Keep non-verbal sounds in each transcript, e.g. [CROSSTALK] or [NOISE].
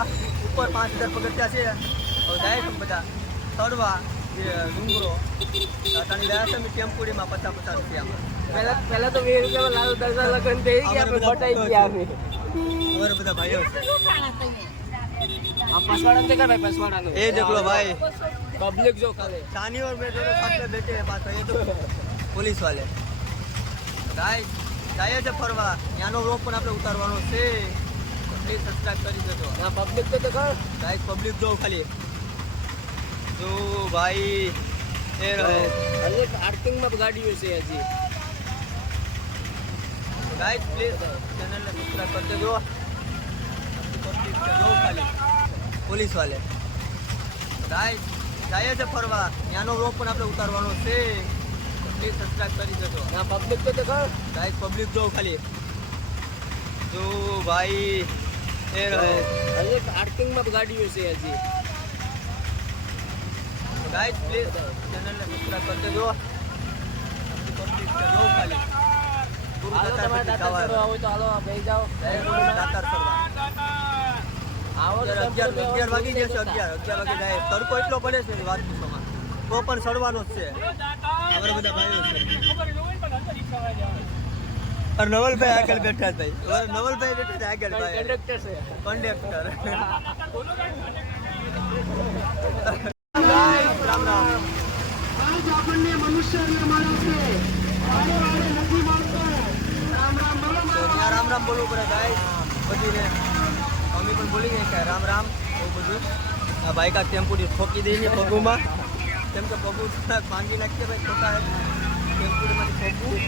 ચડવા ઉપર પાંચ હજાર પગથિયા છે. જાય બધા ચડવા ડુંગરો. તણી ગયા છે ટેમ્પુડીમાં પચાસ પચાસ રૂપિયામાં. પહેલા તો વીસ લાલ લગન થઈ ભાઈ પબ્લિક જો કાલે સાની પોલીસ વાલે. ગાય જાય છે ફરવા. ત્યાંનો રોપ પણ આપણે ઉતારવાનો છે. પ્લીઝ સબસ્ક્રાઇબ કરી દેજો. આ પબ્લિક તો કર ગાય પબ્લિક જો ખાલી. જો ભાઈ એ રહે. હજી પાર્કિંગમાં ગાડીઓ છે હજી. ગાઈસ પ્લીઝ ચેનલને સબસ્ક્રાઇબ કરી દેજો. પબ્લિક જો ખાલી. પોલીસ વાલે. ગાઈસ જાય છે ફરવા. ત્યાંનો રોપ પણ આપણે ઉતારવાનો છે. પ્લીઝ સબસ્ક્રાઇબ કરી દેજો. આ પબ્લિક તો કર ગાઈસ પબ્લિક જો ખાલી. જો ભાઈ એ. હજી પાર્કિંગમાં ગાડીઓ છે હજી. ગાઈસ પ્લીઝ ચેનલને સબસ્ક્રાઇબ કરી દેજો પબ્લિક છે ખાલી. હાલો તમારે દાતાર કરવા હોય તો હાલો બેસી જાઓ. દાતાર સરવા. આવો તો અગિયાર અગિયાર વાગી જશે અગિયાર અગિયાર વાગે જાય તડકો એટલો પડે છે વાત પૂછવામાં. તો પણ સડવાનો જ છે. અમારા બધા ભાઈઓ છે. અરે નવલભાઈ આગળ બેઠા છે અરે નવલભાઈ બેઠા છે આગળ ભાઈ कंडक्टर છે કંડક્ટર રામ રામ આજ આપણને મનુષ્યને મળે છે વારે વારે નથી મળતો રામ રામ બોલો ત્યાં રામ રામ બોલવું પડે ભાઈ બધીને મમ્મી પણ બોલી ગઈ કે રામ રામ એવું બધું આ ભાઈ કા ટેમ્પુડી ઠોકી દઈને પગુમાં કેમ કે પગુ માંગી નાખીએ ભાઈ ખોટા ટેમ્પુડીમાંથી પગું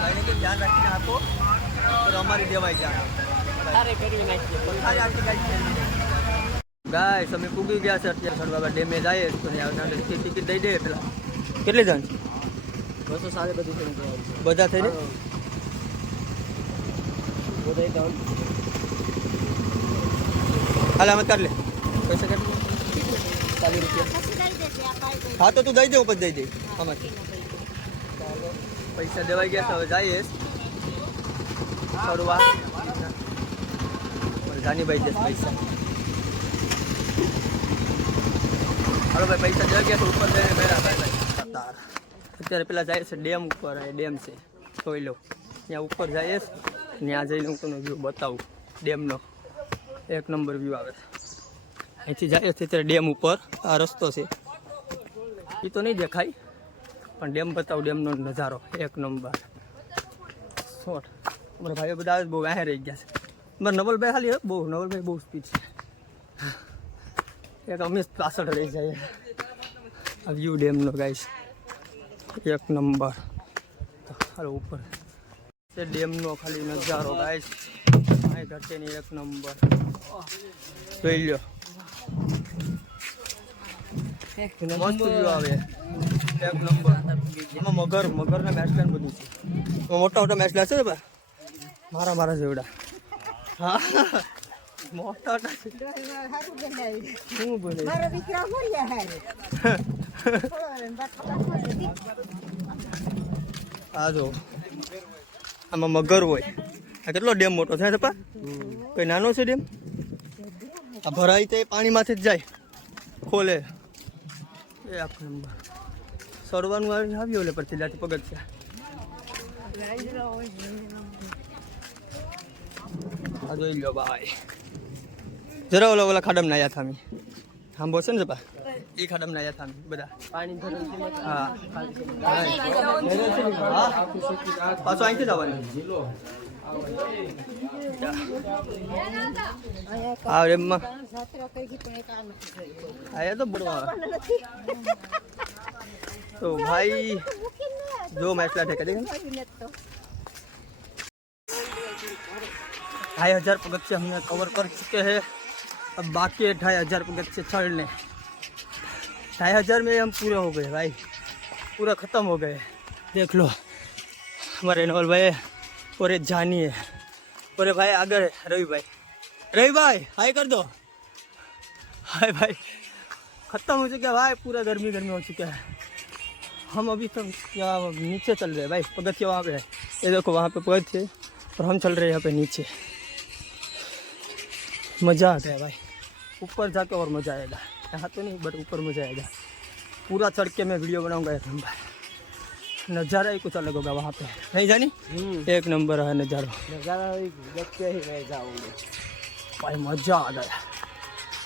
ભાઈને ધ્યાન રાખીને આપો તો અમારી દેવાઈ જાય ગાય અમે પૂગી ગયા છે અત્યારે. સર બાબા ડેમેજ આવે તો ટિકિટ દઈ દે પેલા. કેટલી જણ? બસો સારી બધી બધા થઈ બધા હાલ અમે કરી લે. પૈસા કેટલા ચાલીસ રૂપિયા. હા તો તું દઈ દે ઉપર દઈ દે ચાલો પૈસા દેવાઈ ગયા હવે જઈએ. ફરવા જાનીભાઈ દેશ પૈસા. હાલો ભાઈ પૈસા દેવાઈ ગયા ઉપર જઈને મેળા ભાઈ ભાઈ. અત્યારે પેલા જાય છે ડેમ ઉપર ડેમ છે જોઈ લો. ત્યાં ઉપર જઈએ ત્યાં જઈને હું તમને વ્યૂ બતાવું ડેમનો. એક નંબર વ્યૂ આવે છે. અહીંથી જાય છે ત્યારે ડેમ ઉપર આ રસ્તો છે. એ તો નહીં દેખાય. પણ ડેમ બતાવું, ડેમનો નજારો, એક નંબર. શોટ અમારા ભાઈઓ બધા બહુ વાહે રહી ગયા છે. મારા નવલભાઈ ખાલી બહુ, નવલભાઈ બહુ સ્પીડ છે. એક અમે પાછળ રહી જાય આ વ્યૂ ડેમનો ગાઈશ એક નંબર. હાલો, ઉપર. તે ડેમનો ખાલી નજારો ગાઈશ અહીં ઘટેની એક નંબર. જોઈ લ્યો. મસ્ત વ્યૂ આવે. એક નંબર આમાં મગર મગરના મેસલા ને બધું છે. મોટા મોટા મેસલા છે ને બા? મારા મારા જેવડા. હા. મોટા મોટા. છે શું બોલે મારો દીકરા બોલ્યા હારે. જો. આમાં મગર હોય. આ કેટલો ડેમ મોટો થાય સપા કઈ નાનો છે ડેમ? આ ભરાય તો એ પાણીમાંથી જ જાય. ખોલે. એ આખો નંબર સડવાનું આવી આવ્યો એટલે પરથી લાથી પગથિયા. આ જોઈ લો ભાઈ. જરા ઓલા ઓલા ખાડમ નાયા થામી. સાંભળો છે ને જપા? એ ખાડમ નાયા થામી બધા. પાણી હા. પાછો અહીંથી જ આવવાનું આ રેમમાં આયા તો બડવા तो भाई जो मैच लाटे करेंगे ढाई हजार पगथिया हमने कवर कर चुके हैं अब बाकी है ढाई हजार पगथिया चढ़ने ढाई हजार में हम पूरे हो गए भाई पूरा ख़त्म हो गए देख लो हमारे नवल भाई और जानी है। और भाई, आगे रवि भाई। रवि भाई, हाय कर दो। हाय भाई, ख़त्म हो चुका है भाई, पूरा गर्मी गर्मी हो चुका है। हम अभी तो यहाँ नीचे चल रहे हैं भाई, पगथिया वहाँ पे है। ये देखो, वहाँ पे पगथिया है, और हम चल रहे हैं यहाँ पे नीचे। मज़ा आता है भाई। ऊपर जाके और मज़ा आएगा। यहाँ तो नहीं बट ऊपर मज़ा आएगा। पूरा चढ़ के मैं वीडियो बनाऊँगा एक नंबर। नज़ारा ही कुछ अलग होगा वहाँ पे नहीं जानी एक नंबर है नज़ारा नजारा देख के ही मैं जाऊंगा भाई मजा आ गया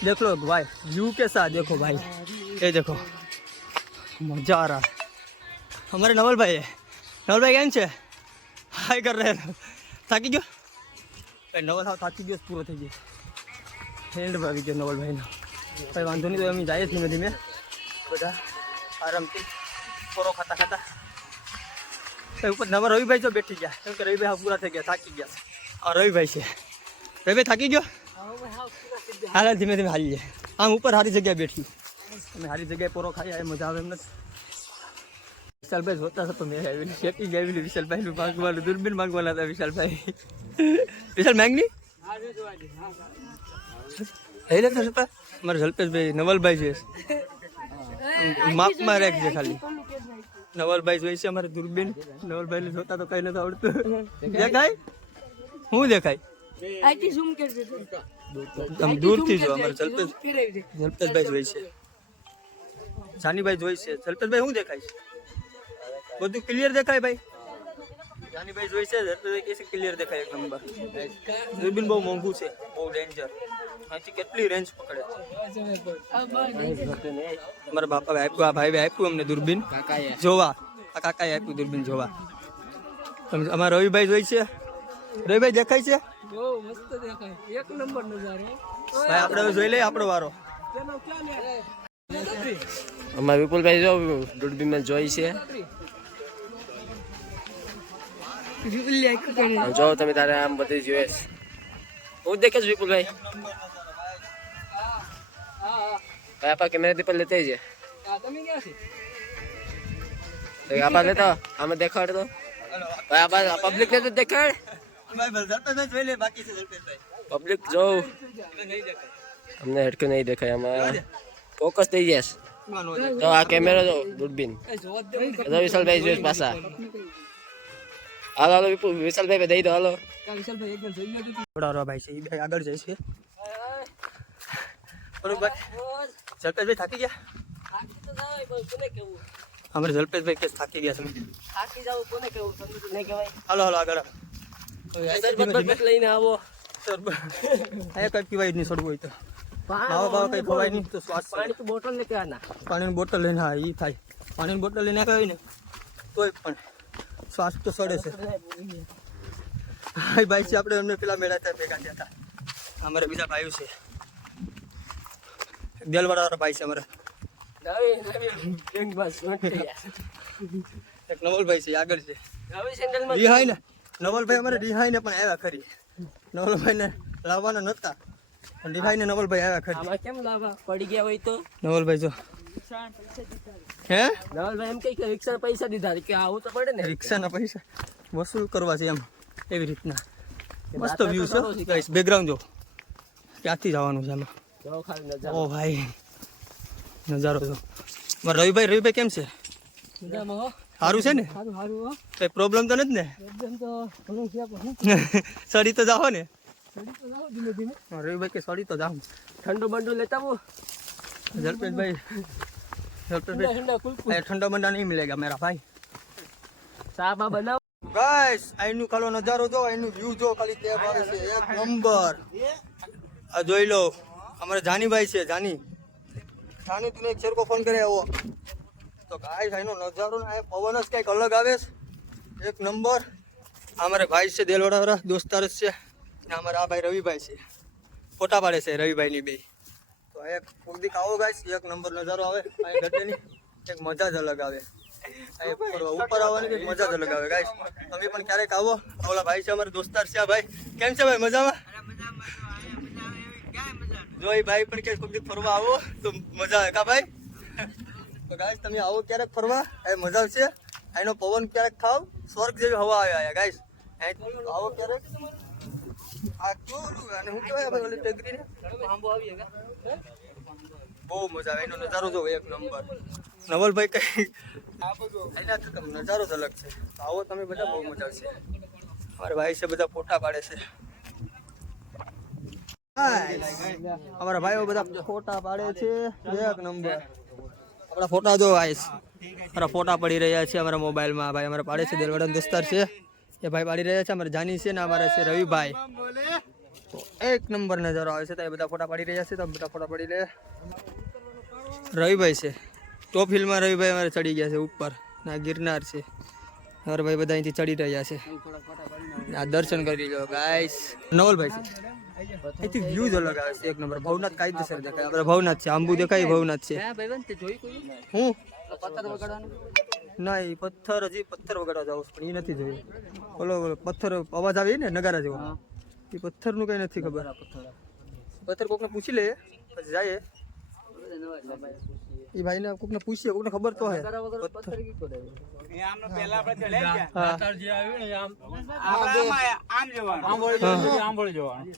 देख लो भाई व्यू के साथ देखो भाई ये देखो मजा आ रहा है हमारे नवल भाई है नवल भाई કેમ છે હાય કર રહ્યા થાકી ગયો ભાઈ નવલ હાવ થાકી ગયો પૂરો થઈ ગયો હેન્ડ આવી ગયો નવલ ભાઈનો ભાઈ વાંધો નહીં તો અમે જઈએ ધીમે ધીમે બધા આરામથી પોરો ખાતા ખાતા ઉપર નવા રવિભાઈ જો બેઠી ગયા. કેમ કે રવિભાઈ પૂરા થઈ ગયા થાકી ગયા. આ રવિભાઈ છે. રવિભાઈ થાકી ગયો? હાલ ધીમે ધીમે હારી જાય આમ ઉપર સારી જગ્યાએ બેઠી. અમે સારી જગ્યાએ પોરો ખાઈ આવે મજા આવે એમ નથી. વિશાલભાઈ જોતા હતા મેં આવેલી શેકી ગયેલી વિશાલભાઈ માંગવાનું દૂરબીન માંગવાના હતા વિશાલભાઈ. વિશાલ માંગની? નથી જલ્પા મારા જલ્પેશભાઈ નવલભાઈ છે. માપમાં છે ખાલી. નવલભાઈ જોઈ છે અમારે દૂરબીન. નવલભાઈને જોતા તો કઈ નથી આવડતું. દેખાય? શું દેખાય? ઝૂમ આમ દૂરથી જો અમારે જલ્પેશ જલ્પેશભાઈ જોઈ છે. જાનીભાઈ જોઈ છે. જલ્પેશભાઈ શું દેખાય છે બધું ક્લિયર દેખાય ભાઈ? જાનીભાઈ જોઈ છે છે ક્લિયર દેખાય એક નંબર. દૂરબીન બહુ મોંઘું છે, બહુ ડેન્જર અહીંથી કેટલી રેન્જ પકડે અમારા બાપા આપ્યું, આ ભાઈ આપ્યું અમને દૂરબીન. જોવા. આ કાકાએ આપ્યું દૂરબીન જોવા. અમારા રવિભાઈ જોઈ છે? રવિભાઈ દેખાય છે? બહુ ભાઈ, આપણે જોઈ લઈએ આપણો વારો. અમારા વિપુલભાઈ જો, દૂરબીનમાં જોઈ છે. જો તમે તારે આમ બધી જોઈએ. હું દેખે છું વિપુલભાઈ. ભાઈ, આપા કેમેરાથી પણ લેતા છે તો આપા લેતા, આમે દેખાડ તો. ભાઈ, આપા પબ્લિક ને દેખાડ. પબ્લિક જો અમને હેડકું નહીં દેખાય આમાં. ફોકસ થઈ જશે તો આ કેમેરા જો દૂરબીન. વિશાલભાઈ જોઈએ પાછા. હાલો હાલો વિશાલભાઈ દઈ દો હાલો. વિશાલભાઈ એકદમ જોઈ ભાઈ છે એ ભાઈ આગળ જાય છે જલ્પેશભાઈ થાકી ગયા? થાકી તો જાય પણ કોને કેવું અમારે જલ્પેશભાઈ કે થાકી ગયા છે. થાકી જાવ કોને કેવું તમને નહીં કહેવાય. હાલો હાલો આગળ લઈને આવો. કઈ પીવાય નહીં છોડવું હોય તો. બાવા બાવા કઈ ખવાય નહીં તો શ્વાસ પાણી તો બોટલ પાણીની બોટલ લઈને હા એ થાય. પાણીની બોટલ લઈને આવ્યા ને તોય પણ. શ્વાસ તો સડે છે. હા ભાઈ છે આપણે અમને પેલા મેળા ત્યાં ભેગા થયા હતા. અમારે બીજા ભાઈઓ છે. દેલવાડા વાળા ભાઈ છે અમારા. એક નવલભાઈ છે આગળ છે. રિહાઈ ને. નવલભાઈ અમારે રિહાઈ ને પણ આવ્યા ખરી. નવલભાઈ ને લાવવાના નહોતા પણ રિહાઈ ને નવલભાઈ આવ્યા ખરી. કેમ લાવવા? પડી ગયા હોય તો? નવલભાઈ જો. હે? નવલભાઈ એમ કઈ કે રિક્ષા પૈસા દીધા કે આવું તો પડે ને. રિક્ષાના પૈસા? વસૂલ કરવા છે એમ. એવી રીતના. મસ્ત વ્યૂ છે છે. ગાઈસ બેકગ્રાઉન્ડ જો. ક્યાંથી જવાનું છે આમાં નજારો. ઓ ભાઈ. નજારો જો. મારા રવિભાઈ રવિભાઈ કેમ છે? સારું છે ને? સારું સારું કઈ પ્રોબ્લેમ તો નથી ને? એકદમ તો ઘણું છે [LAUGHS] સડી તો જાઓ ને. ચડી તો જાઓ ધીમે ધીમે. રવિભાઈ કે સડી તો જાઓ ઠંડુ બંડુ લેતા આવો. જલ્પેશભાઈ ઠંડા જલ્પેશભાઈ ઠંડા કુલકુલ ये ठंडा बंडा नहीं मिलेगा मेरा भाई ચા બા બનાવો ગાઈસ અહીંનું ખાલો નજારો જો અહીંનું વ્યૂ જો ખાલી કેમ આવે છે એક નંબર આ જોઈ લો અમારા જાનીભાઈ છે જાની જાની તું એક શેરકો ફોન કરે આવો તો ગાઈસ અહીંનો નજારો ને આ પવન જ કંઈક અલગ આવે છે એક નંબર અમારે ભાઈ છે દેલવાડા વાળા દોસ્તાર જ છે ને અમારા આ ભાઈ રવિભાઈ છે ફોટા પાડે છે રવિભાઈની બે તો આ એક કોક આવો ગાઈસ એક નંબર નજારો આવે. અહીં ઘટેની એક મજા જ અલગ આવે. ઉપર આવવાની એક મજા જ અલગ આવે ગાઈસ તમે પણ ક્યારેક આવો. ઓલા ભાઈ છે અમારા દોસ્તાર છે ભાઈ. કેમ છે ભાઈ મજામાં? જો એ ભાઈ પણ કે દી ફરવા આવો તો મજા આવે. કા ભાઈ? તો ગાઈસ તમે આવો ક્યારેક ફરવા. એ મજા આવશે. અહીંનો પવન ક્યારેક ખાવ સ્વર્ગ જેવી હવા આવે ગાઈસ આવો ક્યારેક. બહુ મજા આવે. એનો નજારો જો એક નંબર. નવલભાઈ કઈ એના તો નજારો જ અલગ છે. આવો તમે બધા બહુ મજા આવશે. મારા ભાઈ છે, બધા ફોટા પાડે છે. અમારા ભાઈઓ બધા ફોટા પાડે છે. એક નંબર. આપણા ફોટા જો આઈસ. અમારા ફોટા પડી રહ્યા છે અમારા મોબાઈલમાં. ભાઈ અમારા પાડે છે, દેલવાડા દોસ્તાર છે. એ ભાઈ પાડી રહ્યા છે અમારે જાની છે ને અમારે છે રવિભાઈ. તો એક નંબર નજારો આવે છે તો એ બધા ફોટા પાડી રહ્યા છે તો બધા ફોટા પાડી લે. રવિભાઈ છે. ટોપ હિલમાં રવિભાઈ અમારે ચડી ગયા છે ઉપર. ના ગિરનાર છે. અમારા ભાઈ બધા અહીંથી ચડી રહ્યા છે. આ દર્શન કરી લો ગાઈસ નવલભાઈ છે. અહીંથી વ્યૂ જ અલગ આવે છે એક નંબર. ભવનાથ કાયદેસર દેખાય. આપણે ભવનાથ છે આંબુ દેખાય ભવનાથ છે. હું? ના એ પથ્થર હજી પથ્થર વગાડવા જાવ પણ એ નથી જોયું. ઓલો ઓલો પથ્થર અવાજ આવે ને નગારા જેવો. એ પથ્થરનું કઈ નથી ખબર. પથ્થર કોકને પૂછી લે પછી જાય એ ભાઈને કોકને પૂછીએ કોકને ખબર તો હે.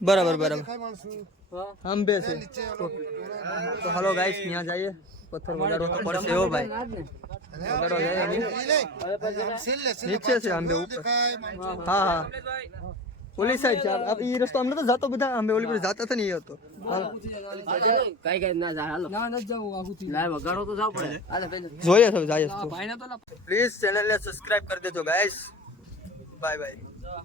બરાબર બરાબર. આમ બે છે. તો હાલો ગાઈસ ત્યાં જઈએ. પથ્થર વગાડવો તો પડશે હો ભાઈ. વગાડવા જઈએ અમે. નીચે છે આંબે ઉપર હા હા ઓલી સાઈડ છે આ ઈ રસ્તો અમને તો જાતો બધા આંબે ઓલી પર જાતા ને હતો કઈ કઈ ના હાલો ના જવું વગાડો તો જાવ પડે પેલો જોઈએ તો જાય ભાઈને તો પ્લીઝ સબસ્ક્રાઇબ કરી દેજો ગાઈસ બાય બાય